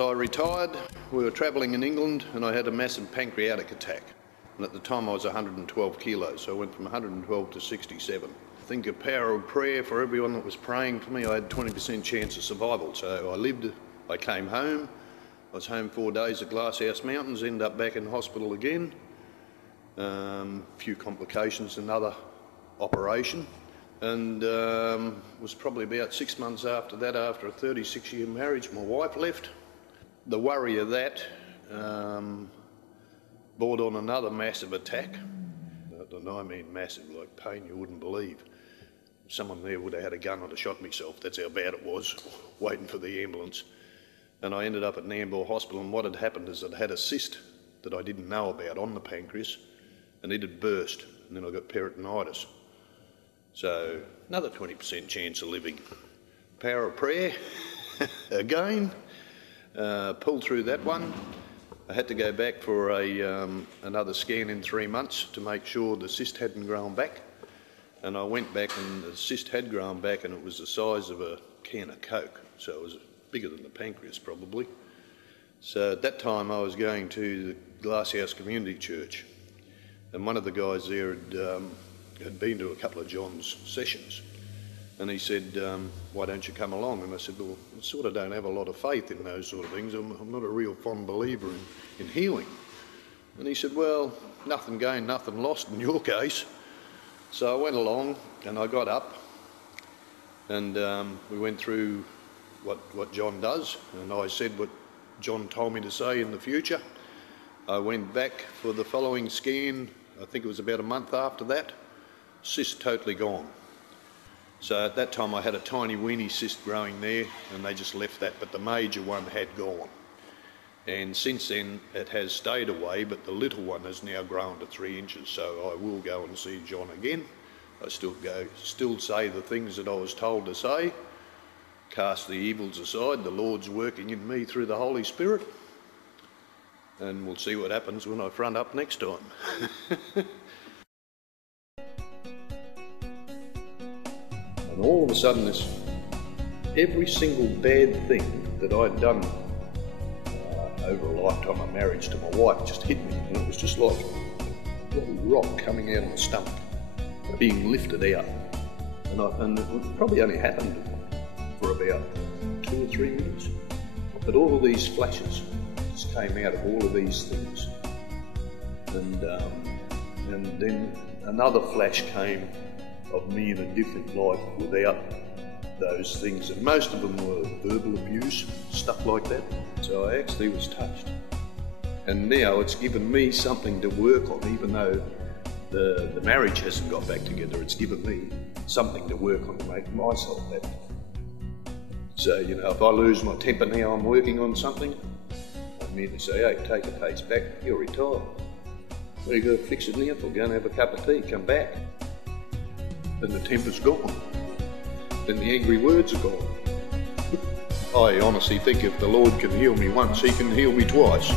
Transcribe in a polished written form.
I retired, we were travelling in England and I had a massive pancreatic attack. And at the time I was 112 kilos, so I went from 112 to 67. I think a power of prayer for everyone that was praying for me. I had 20% chance of survival, so I lived, I came home. I was home 4 days at Glasshouse Mountains, ended up back in hospital again. Few complications, another operation. And was probably about 6 months after that, after a 36-year marriage, my wife left. The worry of that brought on another massive attack. And I mean massive, like pain you wouldn't believe. Someone there would have had a gun, I'd have shot myself. That's how bad it was, waiting for the ambulance. And I ended up at Nambour Hospital, and what had happened is I'd had a cyst that I didn't know about on the pancreas, and it had burst, and then I got peritonitis. So another 20% chance of living. Power of prayer, again. Pulled through that one. I had to go back for another scan in 3 months to make sure the cyst hadn't grown back. And I went back and the cyst had grown back, and it was the size of a can of Coke. So it was bigger than the pancreas probably. So at that time I was going to the Glasshouse Community Church, and one of the guys there had been to a couple of John's sessions. And he said, why don't you come along? And I said, well, I sort of don't have a lot of faith in those sort of things. I'm not a real fond believer in healing. And he said, well, nothing gained, nothing lost in your case. So I went along and I got up and we went through what John does. And I said what John told me to say in the future. I went back for the following scan, I think it was about a month after that. Cyst totally gone. So at that time I had a tiny weeny cyst growing there, and they just left that, but the major one had gone. And since then it has stayed away, but the little one has now grown to 3 inches, so I will go and see John again. I still say the things that I was told to say. Cast the evils aside, the Lord's working in me through the Holy Spirit, and we'll see what happens when I front up next time. And all of a sudden, every single bad thing that I'd done over a lifetime of marriage to my wife just hit me, and it was just like a rock coming out of my stomach, being lifted out. And it probably only happened for about 2 or 3 minutes. But all of these flashes just came out of all of these things. And then another flash came of me in a different life without those things, and most of them were verbal abuse, stuff like that. So I actually was touched, and now it's given me something to work on. Even though the marriage hasn't got back together, it's given me something to work on to make myself better. So, you know, if I lose my temper now, I'm working on something, I'm here to say, hey, take a pace back, you're retired. Well, you got to fix it now, or go and have a cup of tea, come back. Then the temper's gone. Then the angry words are gone. I honestly think if the Lord can heal me once, he can heal me twice.